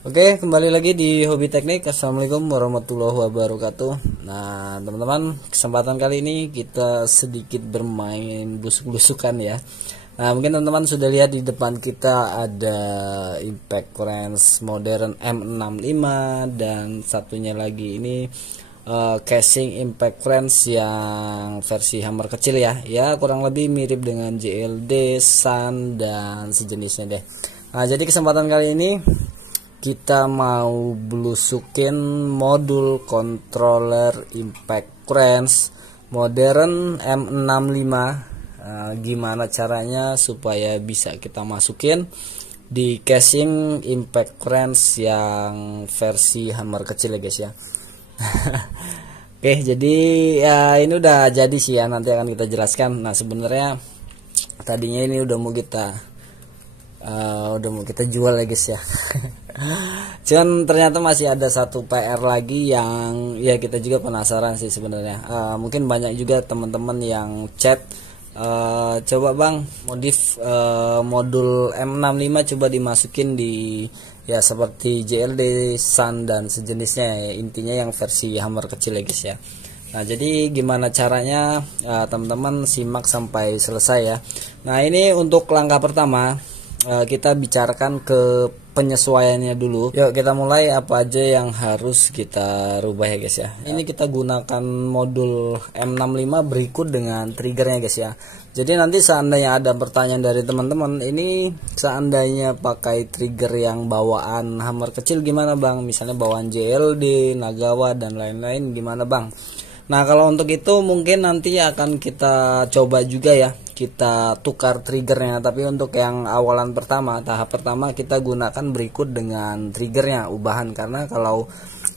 Oke, kembali lagi di Hobi Teknik. Assalamualaikum warahmatullahi wabarakatuh. Nah, teman-teman, kesempatan kali ini kita sedikit bermain busuk-busukan ya. Nah, mungkin teman-teman sudah lihat di depan kita ada Impact Range modern M65 dan satunya lagi ini casing Impact Range yang versi hammer kecil ya. Ya, kurang lebih mirip dengan JLD, Sun dan sejenisnya deh. Nah, jadi kesempatan kali ini kita mau blusukin modul controller Impact Range modern M65. Gimana caranya supaya bisa kita masukin di casing Impact Range yang versi hammer kecil ya guys ya. Oke, jadi ya ini udah jadi sih ya, nanti akan kita jelaskan. Nah, sebenarnya tadinya ini udah mau kita jual ya guys ya. Cuman ternyata masih ada satu PR lagi yang ya kita juga penasaran sih sebenarnya. Mungkin banyak juga teman-teman yang chat, coba bang modif modul M65 coba dimasukin di ya seperti JLD, Sun dan sejenisnya ya, intinya yang versi hammer kecil ya guys ya. Nah, jadi gimana caranya, teman-teman simak sampai selesai ya. Nah, ini untuk langkah pertama, kita bicarakan ke penyesuaiannya dulu. Yuk kita mulai, apa aja yang harus kita rubah ya guys ya. Ini kita gunakan modul M65 berikut dengan triggernya guys ya. Jadi nanti seandainya ada pertanyaan dari teman-teman, ini seandainya pakai trigger yang bawaan hammer kecil gimana bang, misalnya bawaan JLD, Nagawa dan lain-lain gimana bang. Nah, kalau untuk itu mungkin nanti akan kita coba juga ya, kita tukar triggernya. Tapi untuk yang awalan pertama, tahap pertama kita gunakan berikut dengan triggernya, ubahan. Karena kalau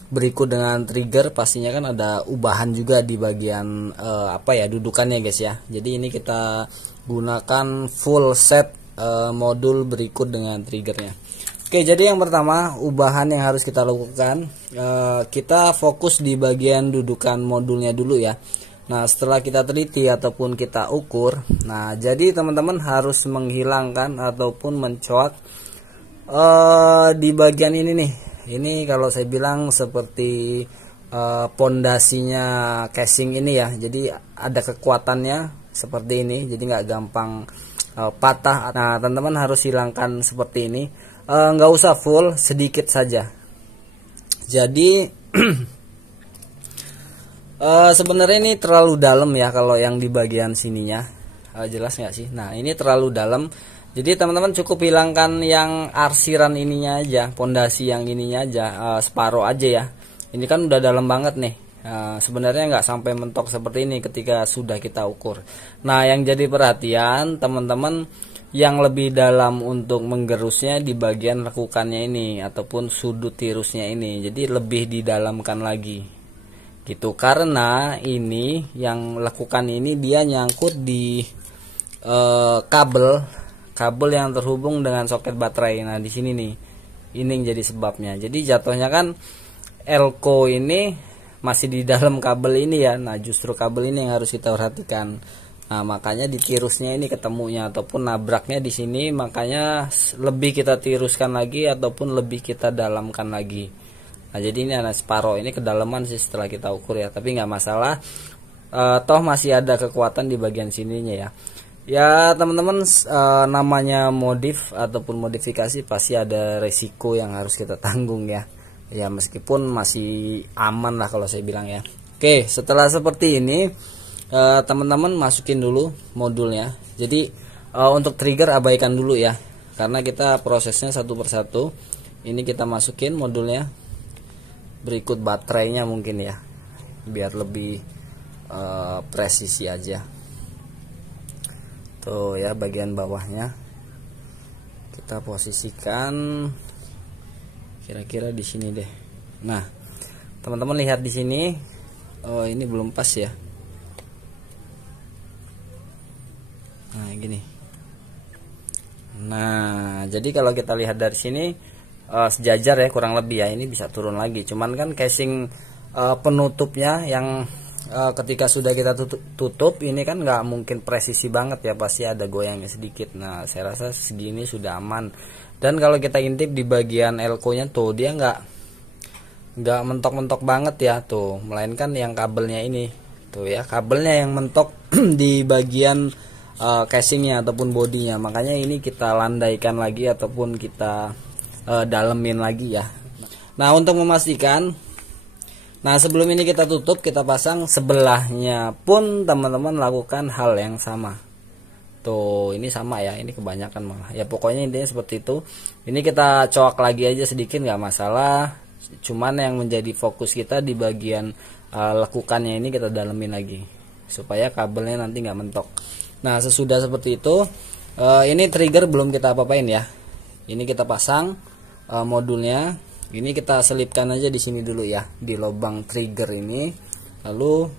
berikut dengan trigger pastinya kan ada ubahan juga di bagian dudukannya guys ya. Jadi ini kita gunakan full set modul berikut dengan triggernya. Oke, jadi yang pertama ubahan yang harus kita lakukan, kita fokus di bagian dudukan modulnya dulu ya. Nah, setelah kita teliti ataupun kita ukur, nah jadi teman-teman harus menghilangkan ataupun mencoak di bagian ini nih. Ini kalau saya bilang seperti pondasinya casing ini ya. Jadi ada kekuatannya seperti ini, jadi nggak gampang patah. Nah, teman-teman harus hilangkan seperti ini. Nggak usah full, sedikit saja. Jadi sebenarnya ini terlalu dalam ya kalau yang di bagian sininya. Jelas nggak sih? Nah, ini terlalu dalam. Jadi teman-teman cukup hilangkan yang arsiran ininya aja, pondasi yang ininya aja, separuh aja ya. Ini kan udah dalam banget nih. Sebenarnya nggak sampai mentok seperti ini ketika sudah kita ukur. Nah, yang jadi perhatian teman-teman, yang lebih dalam untuk menggerusnya di bagian lekukannya ini ataupun sudut tirusnya ini. Jadi lebih didalamkan lagi gitu, karena ini yang lekukan ini dia nyangkut di kabel yang terhubung dengan soket baterai. Nah, di sini nih, ini yang jadi sebabnya. Jadi jatuhnya kan elko ini masih di dalam kabel ini ya. Nah, justru kabel ini yang harus kita perhatikan. Nah, makanya di tirusnya ini ketemunya ataupun nabraknya di sini, makanya lebih kita tiruskan lagi ataupun lebih kita dalamkan lagi. Nah, jadi ini ada separoh, ini kedalaman sih setelah kita ukur ya, tapi nggak masalah. Toh masih ada kekuatan di bagian sininya ya. Ya teman-teman, namanya modif ataupun modifikasi pasti ada resiko yang harus kita tanggung ya. Ya meskipun masih aman lah kalau saya bilang ya. Oke, setelah seperti ini, teman-teman masukin dulu modulnya. Jadi untuk trigger abaikan dulu ya, karena kita prosesnya satu persatu. Ini kita masukin modulnya berikut baterainya mungkin ya, biar lebih presisi aja. Tuh ya, bagian bawahnya kita posisikan kira-kira di sini deh. Nah, teman-teman lihat di sini, ini belum pas ya. Nah, gini. Nah, jadi kalau kita lihat dari sini sejajar ya, kurang lebih ya. Ini bisa turun lagi. Cuman kan casing penutupnya yang ketika sudah kita tutup ini kan nggak mungkin presisi banget ya, pasti ada goyangnya sedikit. Nah saya rasa segini sudah aman. Dan kalau kita intip di bagian elko nya tuh, dia nggak mentok-mentok banget ya tuh, melainkan yang kabelnya ini tuh ya, kabelnya yang mentok di bagian casingnya ataupun bodinya. Makanya ini kita landaikan lagi ataupun kita dalemin lagi ya. Nah untuk memastikan, nah sebelum ini kita tutup, kita pasang sebelahnya pun teman-teman lakukan hal yang sama. Tuh ini sama ya, ini kebanyakan malah ya, pokoknya intinya seperti itu. Ini kita coak lagi aja sedikit nggak masalah, cuman yang menjadi fokus kita di bagian lekukannya ini kita dalemin lagi supaya kabelnya nanti nggak mentok. Nah sesudah seperti itu, ini trigger belum kita apa-apain ya, ini kita pasang modulnya. Ini kita selipkan aja di sini dulu ya, di lubang trigger ini, lalu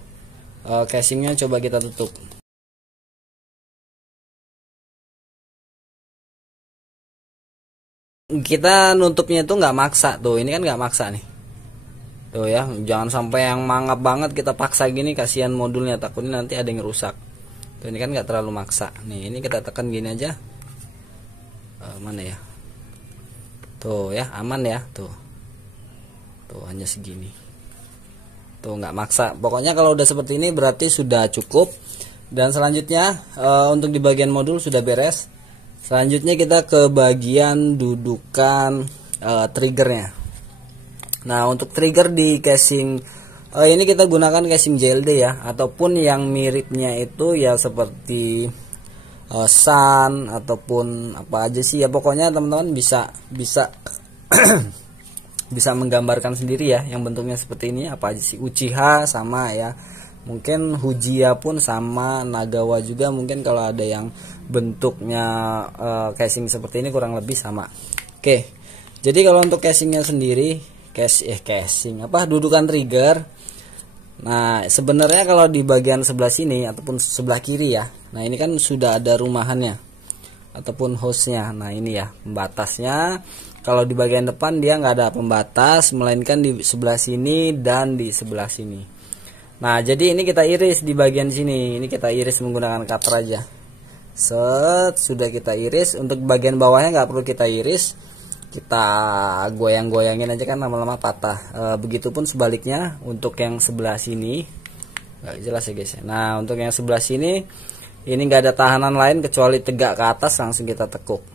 casingnya coba kita tutup. Kita nutupnya itu nggak maksa tuh, ini kan nggak maksa nih tuh ya, jangan sampai yang mangap banget kita paksa gini, kasihan modulnya, takutnya nanti ada yang rusak tuh. Ini kan nggak terlalu maksa nih, ini kita tekan gini aja. Mana ya tuh ya, aman ya tuh hanya segini tuh, nggak maksa. Pokoknya kalau udah seperti ini berarti sudah cukup. Dan selanjutnya untuk di bagian modul sudah beres. Selanjutnya kita ke bagian dudukan triggernya. Nah untuk trigger di casing ini kita gunakan casing JLD ya, ataupun yang miripnya itu ya seperti Sun ataupun apa aja sih ya, pokoknya teman-teman bisa bisa menggambarkan sendiri ya, yang bentuknya seperti ini apa aja sih. Uchiha sama ya, mungkin Hujia pun sama, Nagawa juga mungkin kalau ada yang bentuknya casing seperti ini kurang lebih sama. Oke, jadi kalau untuk casingnya sendiri, casing apa, dudukan trigger. Nah sebenarnya kalau di bagian sebelah sini ataupun sebelah kiri ya, nah ini kan sudah ada rumahannya ataupun hostnya. Nah ini ya pembatasnya. Kalau di bagian depan dia nggak ada pembatas, melainkan di sebelah sini dan di sebelah sini. Nah jadi ini kita iris di bagian sini, ini kita iris menggunakan cutter aja. Set, sudah kita iris. Untuk bagian bawahnya nggak perlu kita iris, kita goyang-goyangin aja kan lama-lama patah. Begitupun sebaliknya untuk yang sebelah sini, nggak jelas ya guys. Nah untuk yang sebelah sini ini nggak ada tahanan lain kecuali tegak ke atas, langsung kita tekuk.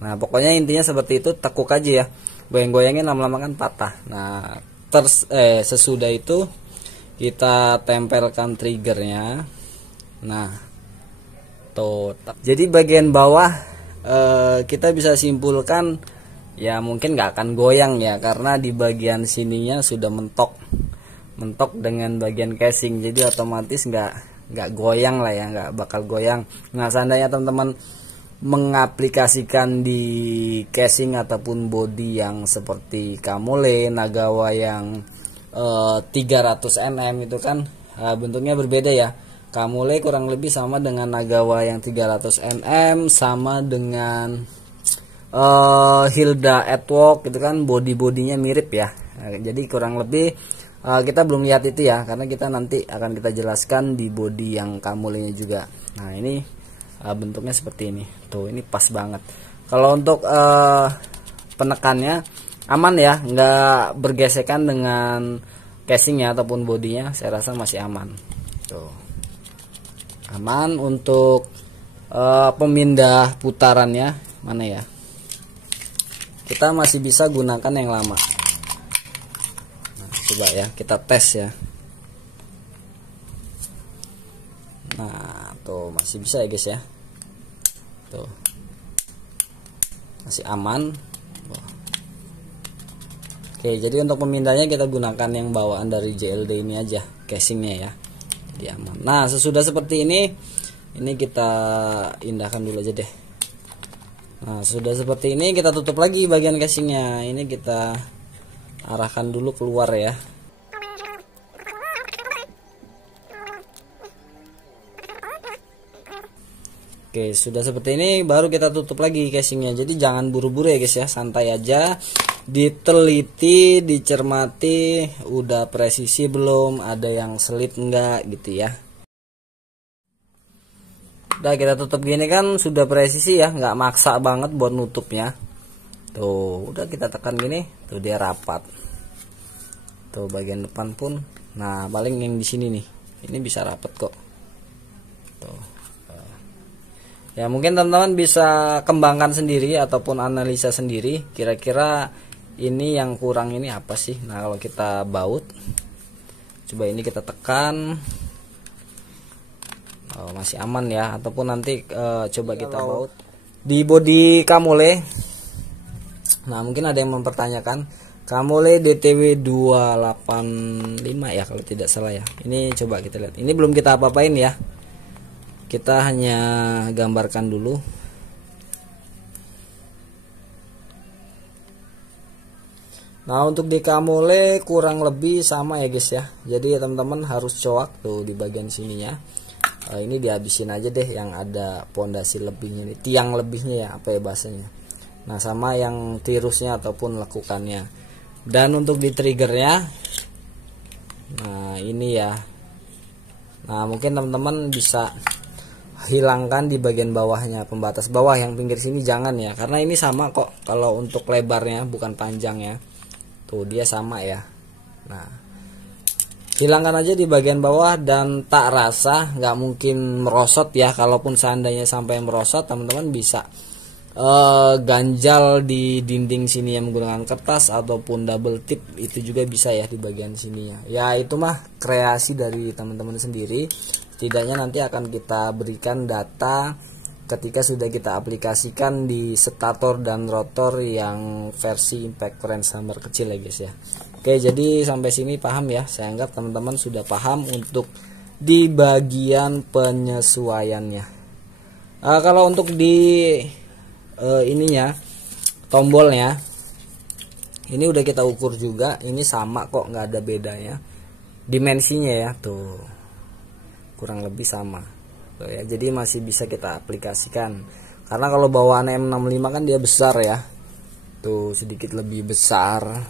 Nah pokoknya intinya seperti itu, tekuk aja ya, goyang-goyangin lama-lama kan patah. Nah sesudah itu kita tempelkan triggernya. Nah tuh, jadi bagian bawah kita bisa simpulkan ya mungkin nggak akan goyang ya, karena di bagian sininya sudah mentok dengan bagian casing, jadi otomatis nggak goyang lah ya, nggak bakal goyang. Nah seandainya teman-teman mengaplikasikan di casing ataupun body yang seperti Kamule, Nagawa yang 300 Nm itu kan bentuknya berbeda ya. Kamule kurang lebih sama dengan Nagawa yang 300 Nm, sama dengan Hilda Edwok itu kan body-bodinya mirip ya. Jadi kurang lebih kita belum lihat itu ya, karena kita nanti akan kita jelaskan di body yang Kamulenya juga. Nah ini bentuknya seperti ini tuh, ini pas banget. Kalau untuk penekannya aman ya, nggak bergesekan dengan casingnya ataupun bodinya, saya rasa masih aman tuh, aman. Untuk pemindah putarannya mana ya, kita masih bisa gunakan yang lama. Nah, coba ya kita tes ya. Nah tuh masih bisa ya guys ya, tuh masih aman. Oke, jadi untuk pemindahnya kita gunakan yang bawaan dari JLD ini aja, casingnya ya, jadi aman. Nah sesudah seperti ini kita indahkan dulu aja deh. Nah sudah seperti ini kita tutup lagi bagian casingnya, ini kita arahkan dulu keluar ya. Oke, sudah seperti ini baru kita tutup lagi casingnya. Jadi jangan buru-buru ya guys ya, santai aja. diteliti, dicermati, udah presisi belum, ada yang selit enggak gitu ya. Udah kita tutup gini kan sudah presisi ya, nggak maksa banget buat nutupnya. Tuh udah kita tekan gini, tuh dia rapat. Tuh bagian depan pun, nah paling yang di sini nih, ini bisa rapat kok. Tuh. Ya mungkin teman-teman bisa kembangkan sendiri ataupun analisa sendiri, kira-kira ini yang kurang ini apa sih. Nah kalau kita baut, coba ini kita tekan, masih aman ya, ataupun nanti coba kita baut di bodi Kamole. Nah mungkin ada yang mempertanyakan Kamole DTW 285 ya kalau tidak salah ya. Ini coba kita lihat, ini belum kita apa-apain ya, kita hanya gambarkan dulu. Nah untuk di Kamole kurang lebih sama ya guys ya, jadi teman-teman harus coak tuh di bagian sininya. Ini dihabisin aja deh yang ada pondasi lebihnya nih, tiang lebihnya ya, apa ya bahasanya. Nah sama yang tirusnya ataupun lekukannya. Dan untuk di triggernya, nah ini ya, nah mungkin teman-teman bisa hilangkan di bagian bawahnya, pembatas bawah yang pinggir sini jangan ya, karena ini sama kok kalau untuk lebarnya bukan panjangnya. Tuh dia sama ya. Nah hilangkan aja di bagian bawah, dan tak rasa nggak mungkin merosot ya. Kalaupun seandainya sampai merosot, teman-teman bisa ganjal di dinding sini yang menggunakan kertas ataupun double tip, itu juga bisa ya di bagian sininya. Ya itu mah kreasi dari teman-teman sendiri. Setidaknya nanti akan kita berikan data ketika sudah kita aplikasikan di stator dan rotor yang versi impact French hammer kecil ya guys ya. Oke, jadi sampai sini paham ya. Saya anggap teman-teman sudah paham untuk di bagian penyesuaiannya. Kalau untuk di ininya, tombolnya, ini udah kita ukur juga. Ini sama kok, nggak ada bedanya. Dimensinya ya, tuh kurang lebih sama. Tuh ya, jadi masih bisa kita aplikasikan. Karena kalau bawaan M65 kan dia besar ya. Tuh sedikit lebih besar.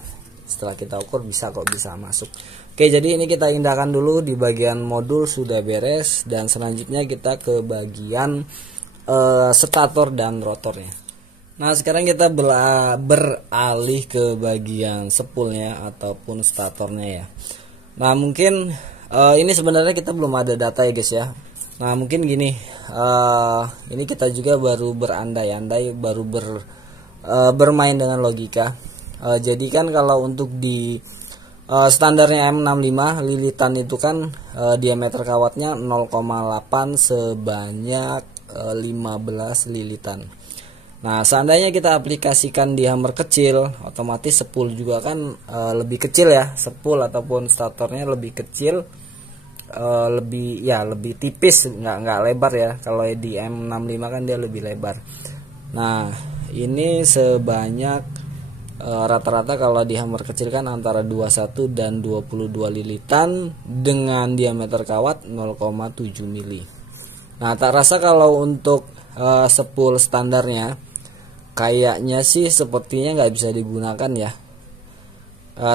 Setelah kita ukur bisa kok, bisa masuk. Oke, jadi ini kita indahkan dulu di bagian modul sudah beres, dan selanjutnya kita ke bagian stator dan rotornya. Nah sekarang kita beralih ke bagian spoolnya ataupun statornya ya. Nah mungkin ini sebenarnya kita belum ada data ya guys ya. Nah mungkin gini, ini kita juga baru berandai-andai, baru bermain dengan logika. Jadi kan kalau untuk di standarnya M65 lilitan itu kan diameter kawatnya 0,8 sebanyak 15 lilitan. Nah seandainya kita aplikasikan di hammer kecil, otomatis spool juga kan lebih kecil ya, spool ataupun statornya lebih kecil, lebih tipis, nggak lebar ya. Kalau di M65 kan dia lebih lebar. Nah ini sebanyak rata-rata kalau di hammer kecil kan antara 21 dan 22 lilitan dengan diameter kawat 0,7 mili. Nah tak rasa kalau untuk spool standarnya kayaknya sih sepertinya nggak bisa digunakan ya.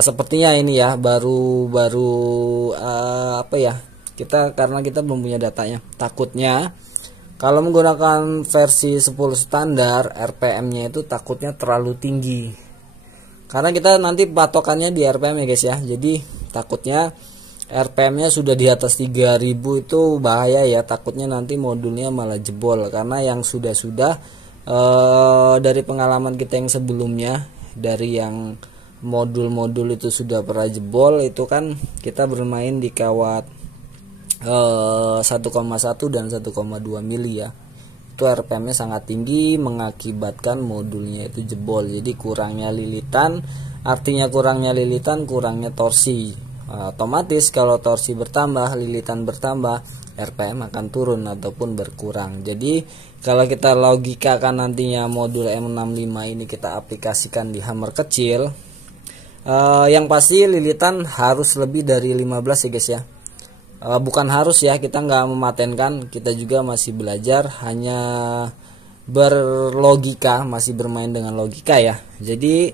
Sepertinya ini ya baru apa ya, karena kita belum punya datanya. Takutnya kalau menggunakan versi spool standar, RPM-nya itu takutnya terlalu tinggi. Karena kita nanti patokannya di RPM ya guys ya. Jadi takutnya RPM-nya sudah di atas 3000 itu bahaya ya. Takutnya nanti modulnya malah jebol. Karena yang sudah dari pengalaman kita yang sebelumnya, dari yang modul-modul itu sudah pernah jebol, itu kan kita bermain di kawat 1,1 dan 1,2 mili ya. Itu RPM-nya sangat tinggi, mengakibatkan modulnya itu jebol. Jadi kurangnya lilitan, artinya kurangnya lilitan, kurangnya torsi. Otomatis kalau torsi bertambah, lilitan bertambah, RPM akan turun ataupun berkurang. Jadi kalau kita logikakan nantinya modul M65 ini kita aplikasikan di hammer kecil, yang pasti lilitan harus lebih dari 15 ya guys ya. Bukan harus ya, kita nggak mematenkan, kita juga masih belajar, hanya berlogika, masih bermain dengan logika ya. Jadi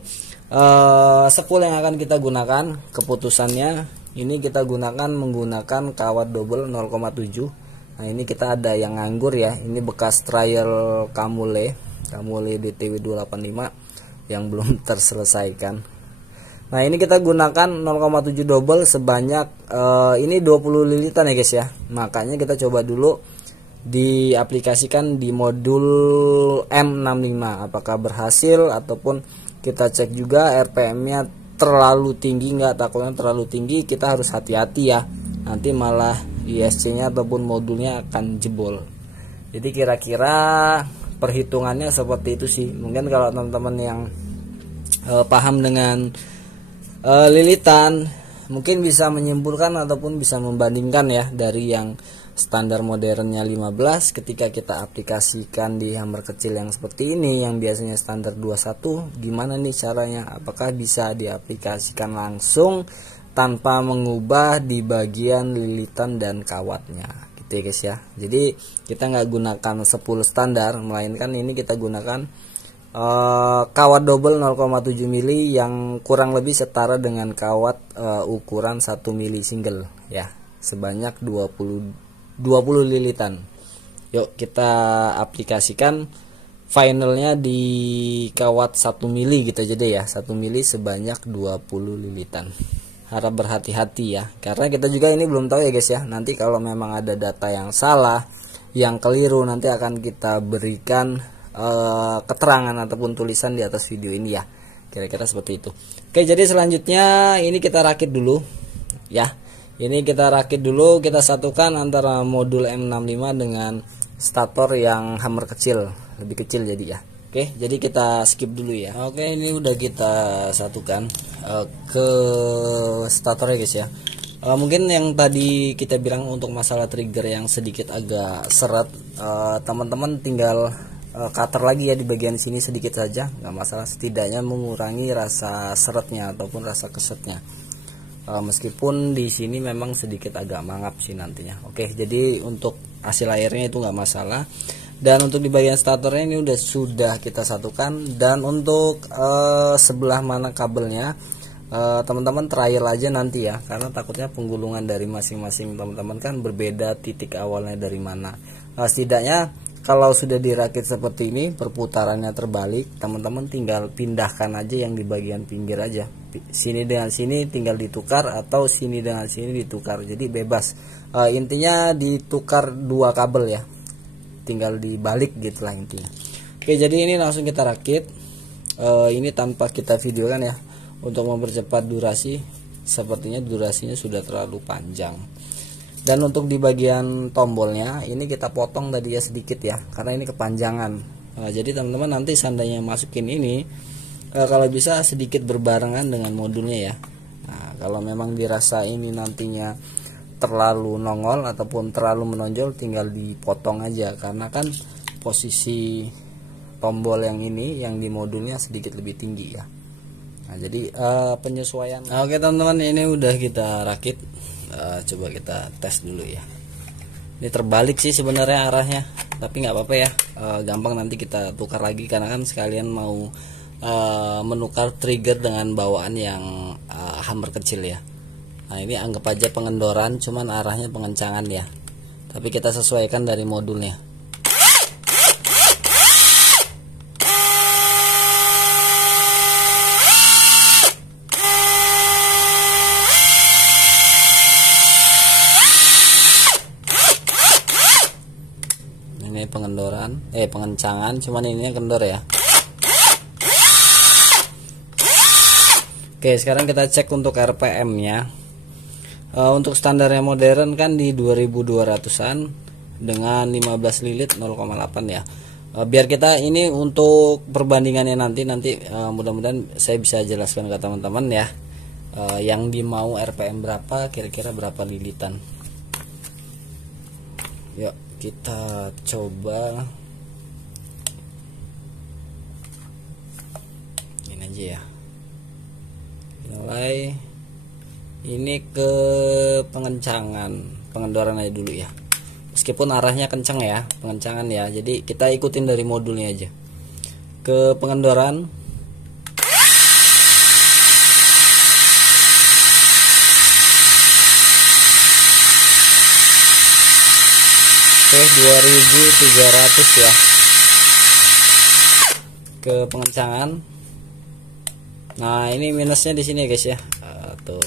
Spool yang akan kita gunakan, keputusannya ini kita menggunakan kawat double 0,7. Nah ini kita ada yang nganggur ya, ini bekas trial Kamule DTW 285 yang belum terselesaikan. Nah ini kita gunakan 0,7 double sebanyak ini 20 lilitan ya guys ya. Makanya kita coba dulu diaplikasikan di modul M65 apakah berhasil, ataupun kita cek juga RPM nya terlalu tinggi nggak. Takutnya terlalu tinggi kita harus hati-hati ya, nanti malah ISC nya ataupun modulnya akan jebol. Jadi kira-kira perhitungannya seperti itu sih. Mungkin kalau teman-teman yang paham dengan lilitan mungkin bisa menyimpulkan ataupun bisa membandingkan ya, dari yang standar modernnya 15 ketika kita aplikasikan di hammer kecil yang seperti ini yang biasanya standar 21, gimana nih caranya, apakah bisa diaplikasikan langsung tanpa mengubah di bagian lilitan dan kawatnya gitu ya guys ya. Jadi kita nggak gunakan 10 standar, melainkan ini kita gunakan kawat double 0,7 mili yang kurang lebih setara dengan kawat ukuran 1 mili single ya, sebanyak 20 lilitan. Yuk kita aplikasikan finalnya di kawat 1 mili gitu aja deh ya, 1 mili sebanyak 20 lilitan. Harap berhati-hati ya, karena kita juga ini belum tahu ya guys ya, nanti kalau memang ada data yang salah, yang keliru, nanti akan kita berikan keterangan ataupun tulisan di atas video ini ya, kira-kira seperti itu. Oke, jadi selanjutnya ini kita rakit dulu ya. Ini kita rakit dulu, kita satukan antara modul M65 dengan stator yang hammer kecil, lebih kecil jadi ya. Oke, jadi kita skip dulu ya. Oke, ini udah kita satukan ke stator ya guys ya. Mungkin yang tadi kita bilang untuk masalah trigger yang sedikit agak seret, teman-teman tinggal cutter lagi ya di bagian sini sedikit saja, nggak masalah, setidaknya mengurangi rasa seretnya ataupun rasa kesetnya. Meskipun di sini memang sedikit agak mangap sih nantinya. Oke, jadi untuk hasil airnya itu nggak masalah. Dan untuk di bagian statornya ini sudah kita satukan. Dan untuk sebelah mana kabelnya, teman-teman trial aja nanti ya, karena takutnya penggulungan dari masing-masing teman-teman kan berbeda titik awalnya dari mana. Setidaknya kalau sudah dirakit seperti ini, perputarannya terbalik, teman-teman tinggal pindahkan aja yang di bagian pinggir aja. Sini dengan sini tinggal ditukar, atau sini dengan sini ditukar. Jadi bebas. Intinya ditukar dua kabel ya. Tinggal dibalik gitulah intinya. Oke, jadi ini langsung kita rakit. Ini tanpa kita videokan ya, untuk mempercepat durasi. Sepertinya durasinya sudah terlalu panjang. Dan untuk di bagian tombolnya ini kita potong tadi ya sedikit ya, karena ini kepanjangan. Jadi teman-teman nanti seandainya masukin ini, kalau bisa sedikit berbarengan dengan modulnya ya. Nah, kalau memang dirasa ini nantinya terlalu nongol ataupun terlalu menonjol, tinggal dipotong aja, karena kan posisi tombol yang ini yang di modulnya sedikit lebih tinggi ya. Nah, jadi penyesuaian. Oke teman-teman, ini udah kita rakit. Coba kita tes dulu ya. Ini terbalik sih sebenarnya arahnya, tapi nggak apa-apa ya, gampang nanti kita tukar lagi, karena kan sekalian mau menukar trigger dengan bawaan yang hammer kecil ya. Nah ini anggap aja pengendoran, cuman arahnya pengencangan ya, tapi kita sesuaikan dari modulnya. Ini pengendoran, pengencangan, cuman ini kendor ya. Oke, sekarang kita cek untuk RPM nya. Untuk standarnya modern kan di 2200an dengan 15 lilit 0,8 ya. Biar kita ini untuk perbandingannya nanti mudah-mudahan saya bisa jelaskan ke teman-teman ya, yang dimau RPM berapa, kira-kira berapa lilitan. Yuk kita coba ini aja ya. Mulai ini ke pengencangan, pengendoran aja dulu ya, meskipun arahnya kencang ya, pengencangan ya, jadi kita ikutin dari modulnya aja ke pengendoran. Oke, 2300 ya ke pengencangan. Nah, ini minusnya di sini guys ya. Tuh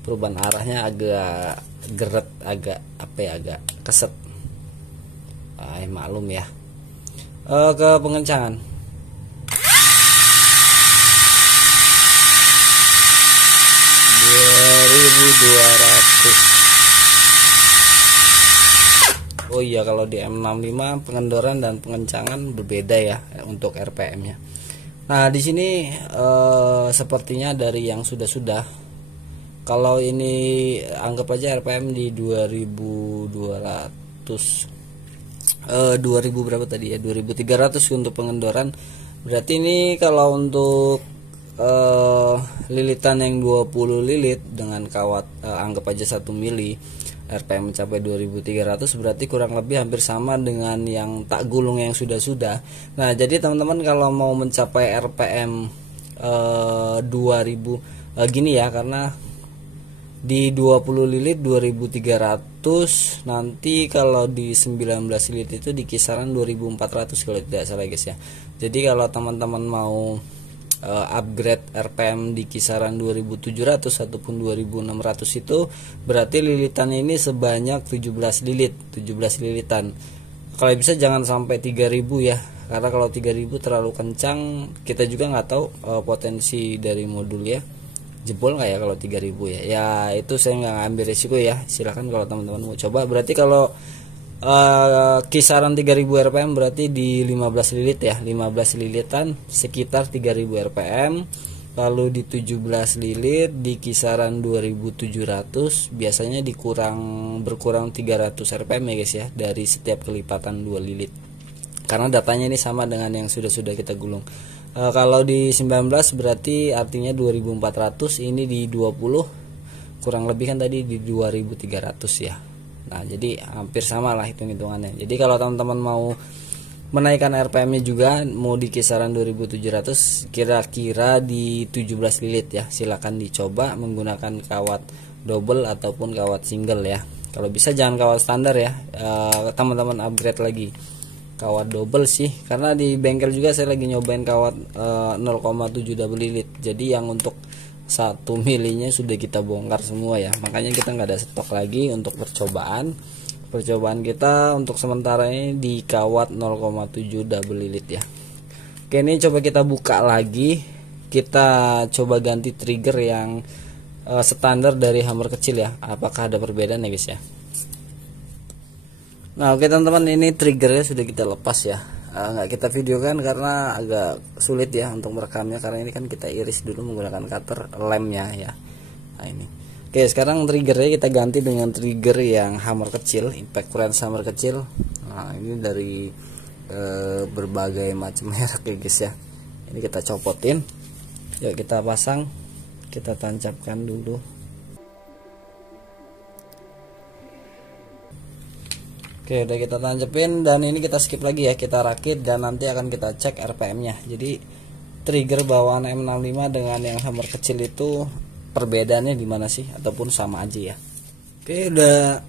perubahan arahnya agak geret, agak apa ya, agak keset. Maklum ya. Ke pengencangan. Oh iya, kalau di M65 pengendoran dan pengencangan berbeda ya untuk RPM-nya. Nah, di sini sepertinya dari yang sudah-sudah, kalau ini anggap aja RPM di 2200 2000 berapa tadi ya, 2300 untuk pengendoran. Berarti ini kalau untuk lilitan yang 20 lilit dengan kawat anggap aja 1 mili, RPM mencapai 2300, berarti kurang lebih hampir sama dengan yang tak gulung yang sudah-sudah. Nah, jadi teman-teman kalau mau mencapai RPM 2000 gini ya, karena di 20 lilit 2300, nanti kalau di 19 lilit itu di kisaran 2400 kalau tidak salah guys ya. Jadi kalau teman-teman mau upgrade RPM di kisaran 2700 ataupun 2600 itu berarti lilitan ini sebanyak 17 lilitan. Kalau bisa jangan sampai 3000 ya, karena kalau 3000 terlalu kencang, kita juga nggak tahu potensi dari modul ya, jebol nggak ya kalau 3000 ya. Ya itu saya nggak ngambil risiko ya, silahkan kalau teman-teman mau coba. Berarti kalau kisaran 3000 RPM berarti di 15 lilit ya, 15 lilitan sekitar 3000 RPM. Lalu di 17 lilit di kisaran 2700, biasanya berkurang 300 RPM ya guys ya, dari setiap kelipatan 2 lilit, karena datanya ini sama dengan yang sudah kita gulung. Kalau di 19 berarti artinya 2400, ini di 20 kurang lebih kan tadi di 2300 ya. Nah, jadi hampir sama lah hitung-hitungannya. Jadi kalau teman-teman mau menaikkan RPM-nya juga mau di kisaran 2700, kira-kira di 17 lilit ya, silakan dicoba menggunakan kawat double ataupun kawat single ya. Kalau bisa jangan kawat standar ya, teman-teman upgrade lagi kawat double sih, karena di bengkel juga saya lagi nyobain kawat 0,7 double lilit. Jadi yang untuk 1 milinya sudah kita bongkar semua ya, makanya kita nggak ada stok lagi untuk percobaan kita untuk sementara ini di kawat 0,7 double lilit ya. Oke, ini coba kita buka lagi, kita coba ganti trigger yang standar dari hammer kecil ya, apakah ada perbedaan ya guys ya. Nah, oke teman-teman, ini triggernya sudah kita lepas ya. Nggak kita videokan karena agak sulit ya untuk merekamnya, karena ini kan kita iris dulu menggunakan cutter lemnya ya. Nah, ini oke, sekarang triggernya kita ganti dengan trigger yang hammer kecil, impact wrench hammer kecil. Nah, ini dari berbagai macam merek ya guys ya. Ini kita copotin, yuk kita pasang, kita tancapkan dulu. Oke, udah kita tancapin, dan ini kita skip lagi ya, kita rakit dan nanti akan kita cek RPM-nya. Jadi trigger bawaan M65 dengan yang hammer kecil itu perbedaannya di mana sih, ataupun sama aja ya. Oke, udah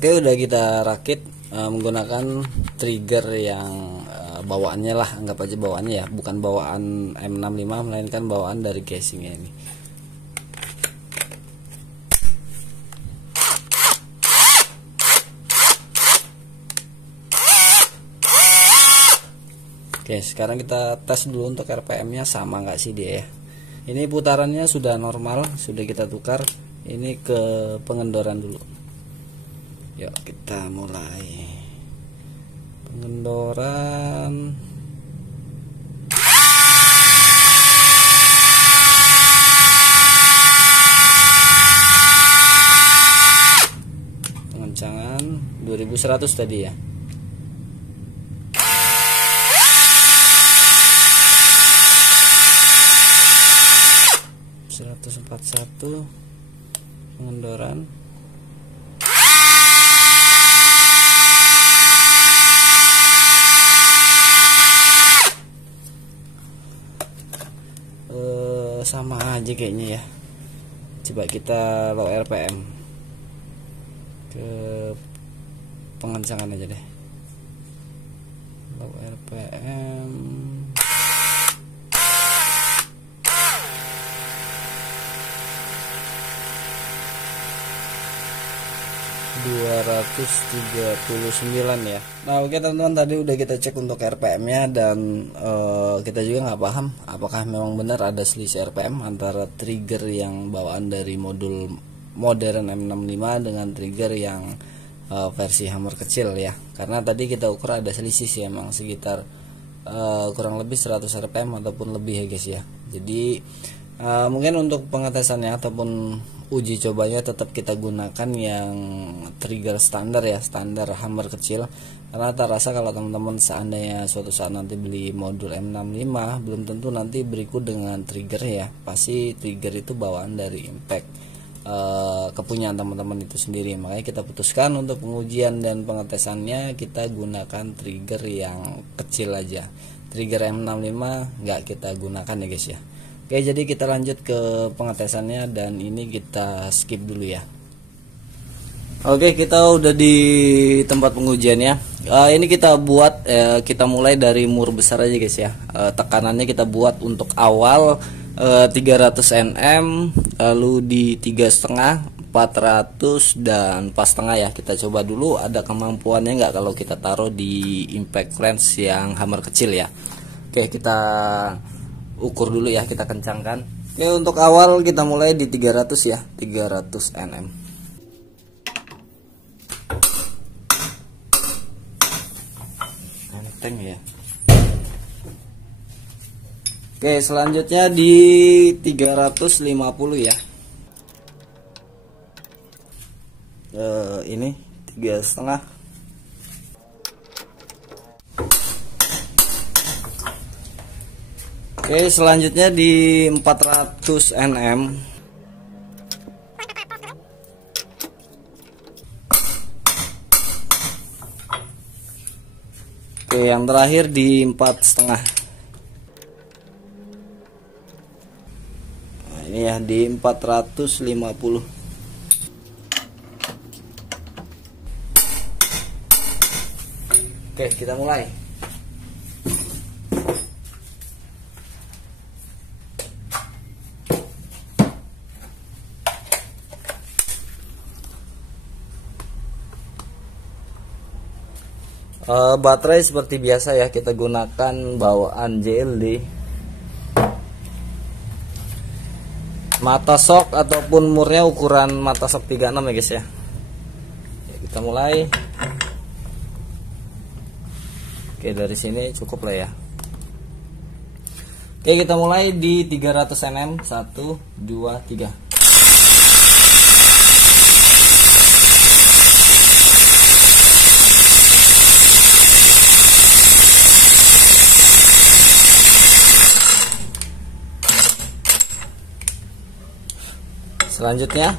udah kita rakit menggunakan trigger yang bawaannya lah, anggap aja bawaannya ya, bukan bawaan M65 melainkan bawaan dari casingnya ini. Oke, sekarang kita tes dulu untuk RPM-nya sama nggak sih dia ya. Ini putarannya sudah normal, sudah kita tukar. Ini ke pengendoran dulu. Yuk kita mulai. Pengendoran. Pengencangan 2100 tadi ya. 141 pengendoran. Sama aja kayaknya ya. Coba kita low RPM ke pengencangan aja deh. low RPM. ...239 ya. Nah oke teman-teman, tadi udah kita cek untuk RPM nya. Dan kita juga nggak paham apakah memang benar ada selisih RPM antara trigger yang bawaan dari modul modern M65 dengan trigger yang versi hammer kecil ya. Karena tadi kita ukur ada selisih sih, emang sekitar kurang lebih 100 RPM ataupun lebih ya guys ya. Jadi mungkin untuk pengetesannya ataupun uji cobanya tetap kita gunakan yang trigger standar ya, standar hammer kecil. Karena tak rasa kalau teman-teman seandainya suatu saat nanti beli modul M65, belum tentu nanti berikut dengan trigger ya. Pasti trigger itu bawaan dari impact kepunyaan teman-teman itu sendiri. Makanya kita putuskan untuk pengujian dan pengetesannya kita gunakan trigger yang kecil aja. Trigger M65 nggak kita gunakan ya guys ya. Oke, jadi kita lanjut ke pengetesannya, dan ini kita skip dulu ya. Oke, kita udah di tempat pengujiannya. Ini kita buat, kita mulai dari mur besar aja guys ya. Tekanannya kita buat untuk awal 300 Nm, lalu di 3,5, 400 dan 4,5 ya. Kita coba dulu ada kemampuannya nggak kalau kita taruh di impact cleanse yang hammer kecil ya. Oke, kita ukur dulu ya, kita kencangkan. Oke, untuk awal kita mulai di 300 ya, 300 Nm. Enteng ya. Oke, selanjutnya di 350 ya. Ini 3,5. Oke, selanjutnya di 400 Nm. Oke, yang terakhir di 4,5. Nah, ini ya di 450. Oke, kita mulai. Baterai seperti biasa ya, kita gunakan bawaan JLD. Mata sok ataupun murnya ukuran mata sok 36 ya guys ya. Kita mulai. Oke, dari sini cukup lah ya. Oke, kita mulai di 300 Nm. 1, 2, 3. Selanjutnya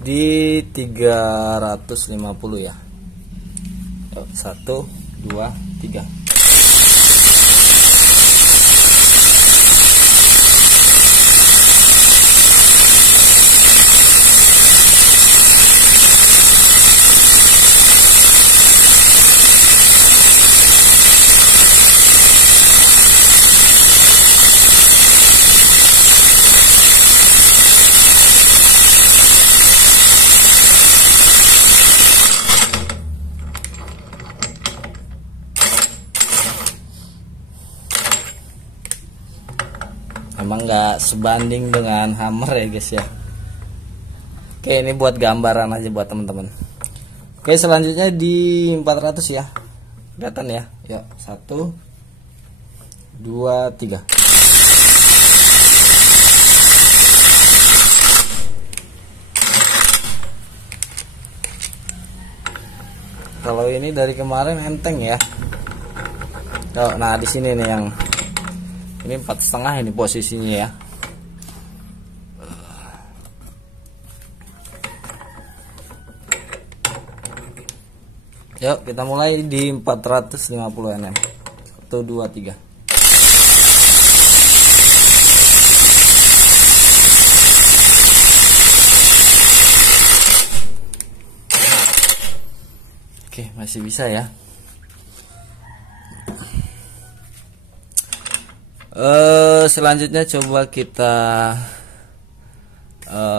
di 350 ya. 1, 2, 3. Emang nggak sebanding dengan hammer ya guys ya. Oke, ini buat gambaran aja buat teman-teman. Oke, selanjutnya di 400 ya. Kelihatan ya. Yuk, 1, 2, 3. Kalau ini dari kemarin enteng ya. Nah, di sini nih yang ini 4,5 ini posisinya ya. Yuk, kita mulai di 450 Nm. 1, 2, 3. Oke, masih bisa ya. Selanjutnya coba kita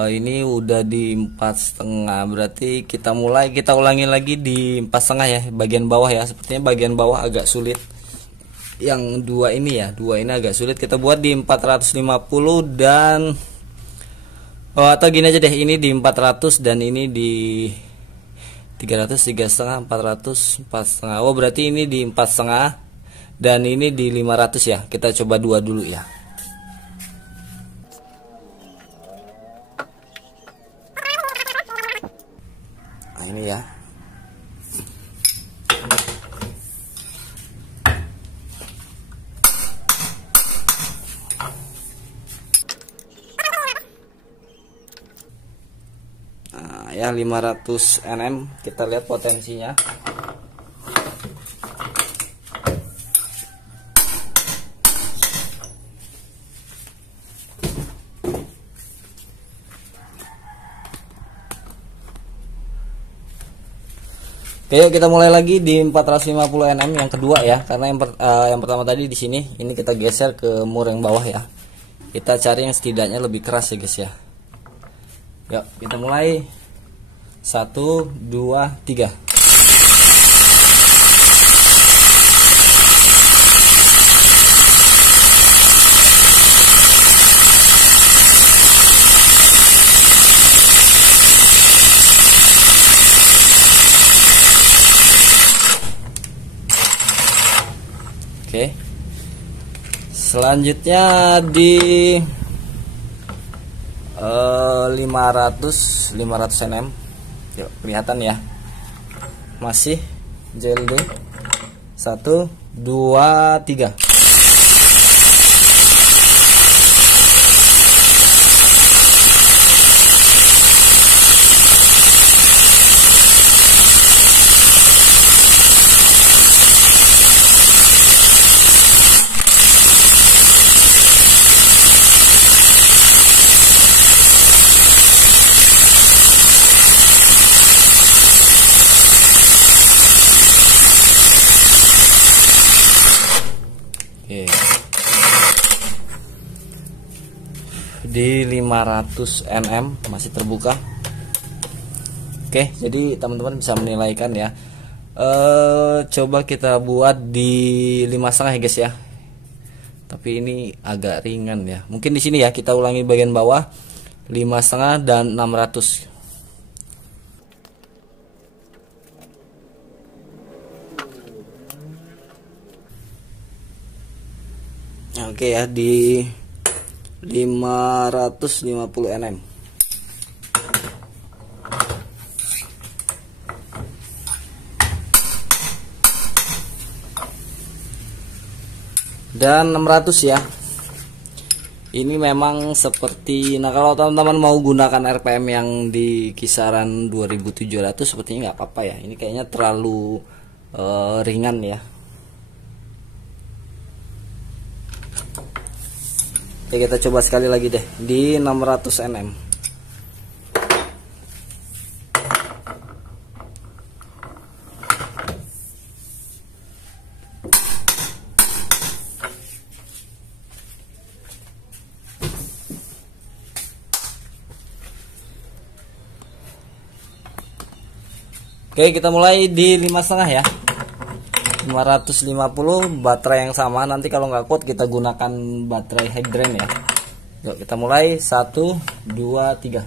ini udah di 4,5, berarti kita ulangi lagi di 4,5 ya, bagian bawah ya. Sepertinya bagian bawah agak sulit, yang dua ini agak sulit. Kita buat di 450 dan atau gini aja deh, ini di 400 dan ini di 300, 3,5, 400, 4,5. Oh berarti ini di 4,5 dan ini di 500 ya. Kita coba dua dulu ya. Nah ini ya. Nah ya, 500 Nm, kita lihat potensinya. Oke, yuk kita mulai lagi di 450 Nm yang kedua ya, karena yang pertama tadi di sini, ini kita geser ke mur yang bawah ya. Kita cari yang setidaknya lebih keras ya guys ya. Yuk kita mulai. 1, 2, 3. Oke. Selanjutnya di 500 Nm. Yuk, kelihatan ya. Masih JLD. 1, 2, 3. Di 500 Nm masih terbuka. Oke, jadi teman-teman bisa menilaikan ya. Coba kita buat di 5,5 ya guys ya. Tapi ini agak ringan ya. Mungkin di sini ya kita ulangi bagian bawah 5,5 dan 600. Oke ya, di 550 Nm. Dan 600 ya. Ini memang seperti, nah kalau teman-teman mau gunakan RPM yang di kisaran 2700 sepertinya nggak apa-apa ya. Ini kayaknya terlalu ringan ya. Oke, kita coba sekali lagi deh di 600 Nm. Oke, kita mulai di 5,5 ya. 550 baterai yang sama. Nanti kalau nggak kuat kita gunakan baterai hydran ya. Yuk kita mulai. 1, 2, 3.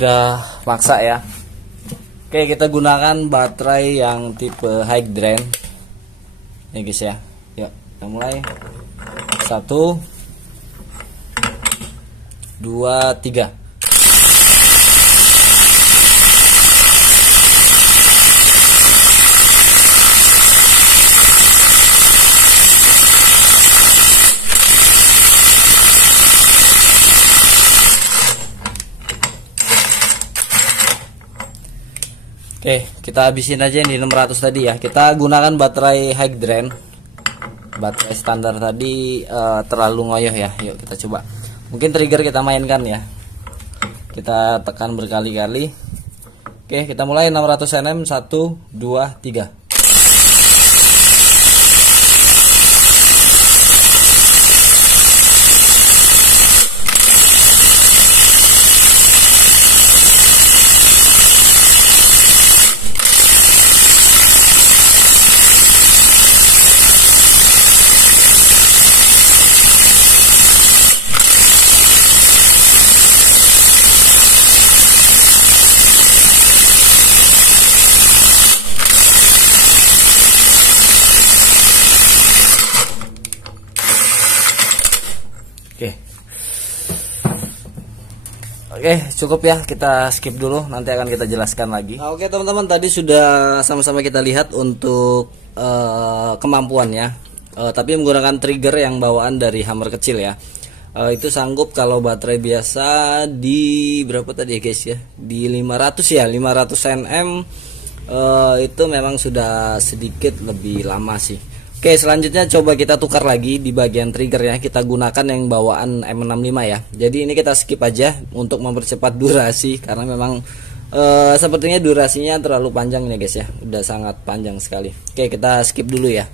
udah maksa ya. Oke, kita gunakan baterai yang tipe high drain ya guys ya. Yuk kita mulai. 1 2 3. Oke, kita habisin aja ini 600 tadi ya. Kita gunakan baterai high drain. Baterai standar tadi terlalu ngoyoh ya. Yuk kita coba. Mungkin trigger kita mainkan ya. Kita tekan berkali-kali. Oke, kita mulai 600 Nm. 1 2 3. Oke, cukup ya, kita skip dulu, nanti akan kita jelaskan lagi. Nah, oke teman-teman, tadi sudah sama-sama kita lihat untuk kemampuannya, tapi menggunakan trigger yang bawaan dari hammer kecil ya. Itu sanggup kalau baterai biasa di berapa tadi ya guys ya, di 500 ya, 500 Nm. Itu memang sudah sedikit lebih lama sih. Oke, selanjutnya coba kita tukar lagi di bagian trigger ya. Kita gunakan yang bawaan M65 ya. Jadi ini kita skip aja untuk mempercepat durasi, karena memang sepertinya durasinya terlalu panjang nih guys ya. Udah sangat panjang sekali. Oke, kita skip dulu ya.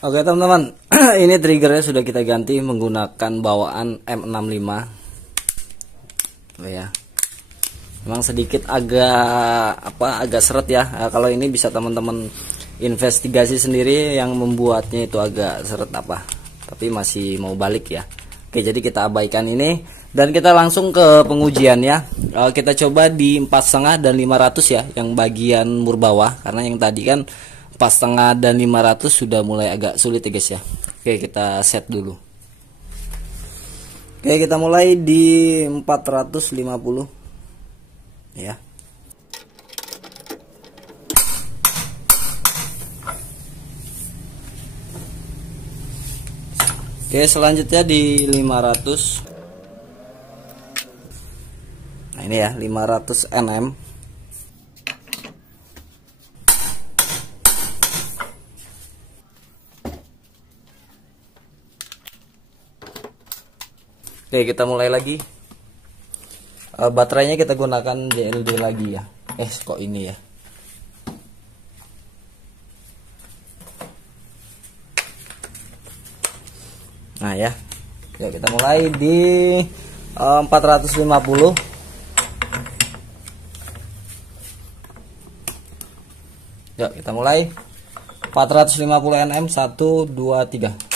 Oke teman-teman, ini triggernya sudah kita ganti menggunakan bawaan M65. Oh ya. Memang sedikit agak seret ya. Kalau ini bisa teman-teman investigasi sendiri yang membuatnya itu agak seret tapi masih mau balik ya. Oke, jadi kita abaikan ini dan kita langsung ke pengujian ya. Kita coba di 4,5 dan 500 ya, yang bagian mur bawah, karena yang tadi kan 4,5 dan 500 sudah mulai agak sulit ya guys ya. Oke, kita set dulu. Oke, kita mulai di 450 ya. Oke, selanjutnya di 500. Nah ini ya, 500 Nm. Oke, kita mulai lagi. Baterainya kita gunakan JLD lagi ya. Kok ini ya. Nah ya, yuk kita mulai di 450. Yuk kita mulai 450 Nm. 1 2 3.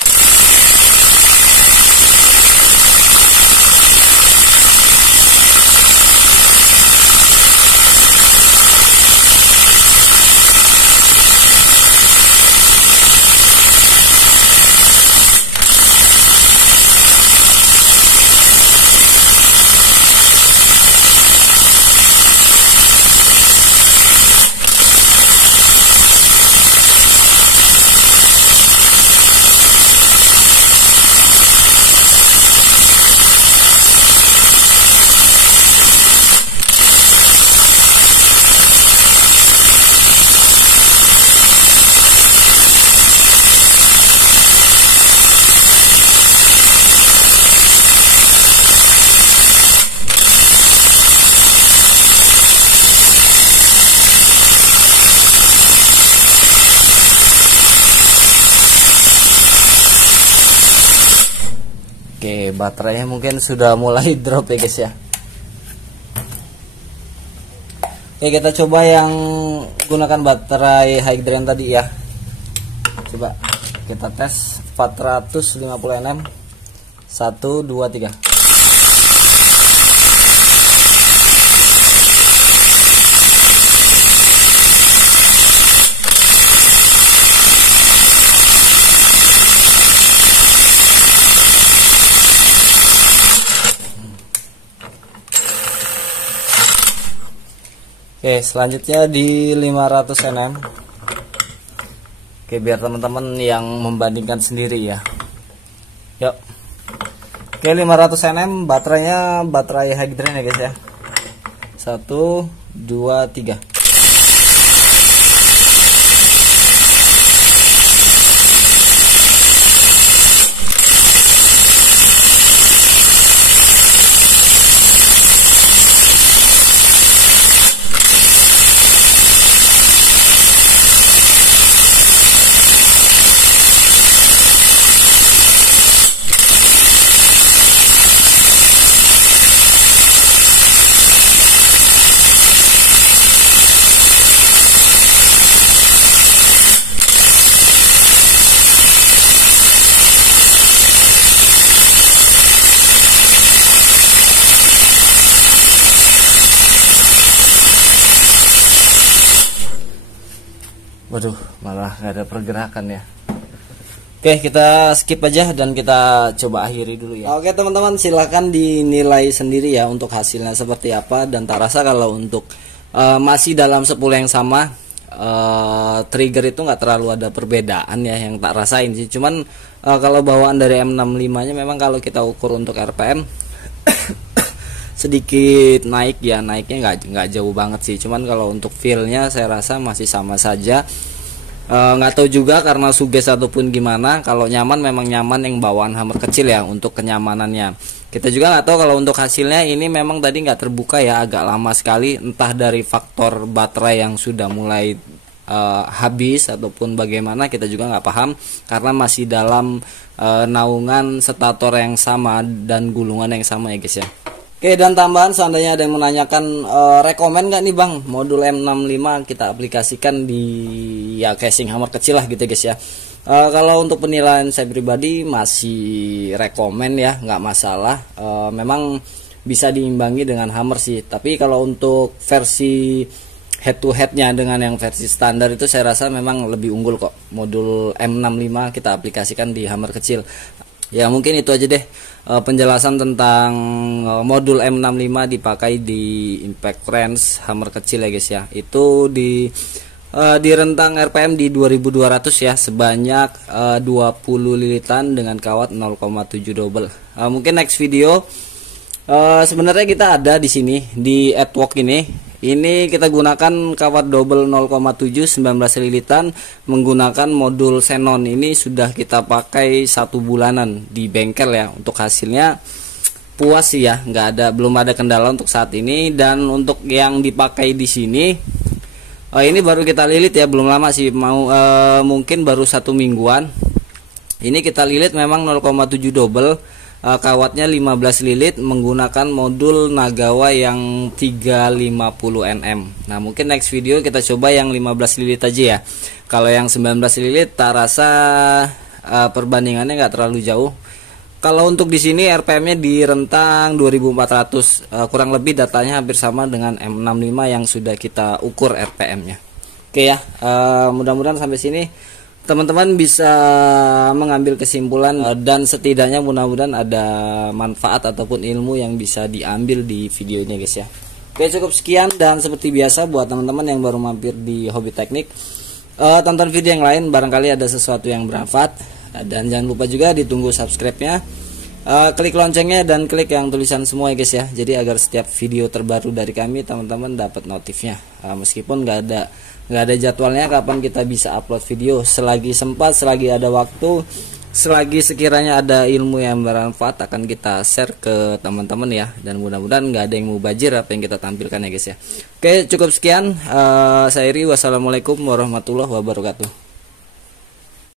Oke, baterainya mungkin sudah mulai drop ya guys ya. Oke, kita coba yang gunakan baterai high drain tadi ya. Coba kita tes 450 Nm. 1 2 3. Oke, selanjutnya di 500 nm. Oke, biar teman-teman yang membandingkan sendiri ya. Yuk. Oke, 500 nm baterainya baterai hydran ya guys ya. 1 2 3. Waduh, malah nggak ada pergerakan ya. Oke, kita skip aja dan kita coba akhiri dulu ya. Oke teman-teman, silahkan dinilai sendiri ya untuk hasilnya seperti apa. Dan tak rasa kalau untuk masih dalam 10 yang sama, trigger itu nggak terlalu ada perbedaan ya yang tak rasain sih. Cuman kalau bawaan dari M65 nya memang kalau kita ukur untuk RPM sedikit naik ya, naiknya nggak jauh banget sih. Cuman kalau untuk feelnya saya rasa masih sama saja. Nggak tahu juga karena suges ataupun gimana. Kalau nyaman memang nyaman yang bawaan hammer kecil ya untuk kenyamanannya. Kita juga nggak tahu kalau untuk hasilnya ini memang tadi nggak terbuka ya, agak lama sekali. Entah dari faktor baterai yang sudah mulai habis ataupun bagaimana, kita juga nggak paham karena masih dalam naungan stator yang sama dan gulungan yang sama ya guys ya. Oke, dan tambahan seandainya ada yang menanyakan rekomen nggak nih bang modul M65 kita aplikasikan di ya casing hammer kecil lah gitu guys ya. Kalau untuk penilaian saya pribadi masih rekomen ya, nggak masalah. Memang bisa diimbangi dengan hammer sih, tapi kalau untuk versi head to headnya dengan yang versi standar itu saya rasa memang lebih unggul kok modul M65 kita aplikasikan di hammer kecil. Ya mungkin itu aja deh penjelasan tentang modul M65 dipakai di impact range hammer kecil ya guys ya. Itu di rentang RPM di 2200 ya, sebanyak 20 lilitan dengan kawat 0,7 double. Mungkin next video sebenarnya kita ada di sini di Adwalk ini kita gunakan kawat double 0,7 19 lilitan menggunakan modul xenon. Ini sudah kita pakai 1 bulanan di bengkel ya. Untuk hasilnya puas sih ya, belum ada kendala untuk saat ini. Dan untuk yang dipakai di sini ini baru kita lilit ya, belum lama sih, mungkin baru 1 mingguan. Ini kita lilit memang 0,7 double. Kawatnya 15 lilit menggunakan modul Nagawa yang 350 nm. Nah mungkin next video kita coba yang 15 lilit aja ya. Kalau yang 19 lilit tak rasa perbandingannya nggak terlalu jauh. Kalau untuk di sini RPM-nya di rentang 2400, kurang lebih datanya hampir sama dengan M65 yang sudah kita ukur RPM-nya. Oke ya, mudah-mudahan sampai sini teman-teman bisa mengambil kesimpulan dan setidaknya mudah-mudahan ada manfaat ataupun ilmu yang bisa diambil di video ini guys ya. Oke, cukup sekian, dan seperti biasa buat teman-teman yang baru mampir di Hobi Teknik, tonton video yang lain barangkali ada sesuatu yang bermanfaat, dan jangan lupa juga ditunggu subscribe-nya, klik loncengnya dan klik yang tulisan semua ya guys ya. Jadi agar setiap video terbaru dari kami teman-teman dapat notifnya, meskipun nggak ada jadwalnya kapan kita bisa upload video. Selagi sempat, selagi ada waktu, selagi sekiranya ada ilmu yang bermanfaat akan kita share ke teman-teman ya. Dan mudah-mudahan nggak ada yang mubazir apa yang kita tampilkan ya guys ya. Oke, cukup sekian. Saya Iri, wassalamualaikum warahmatullahi wabarakatuh.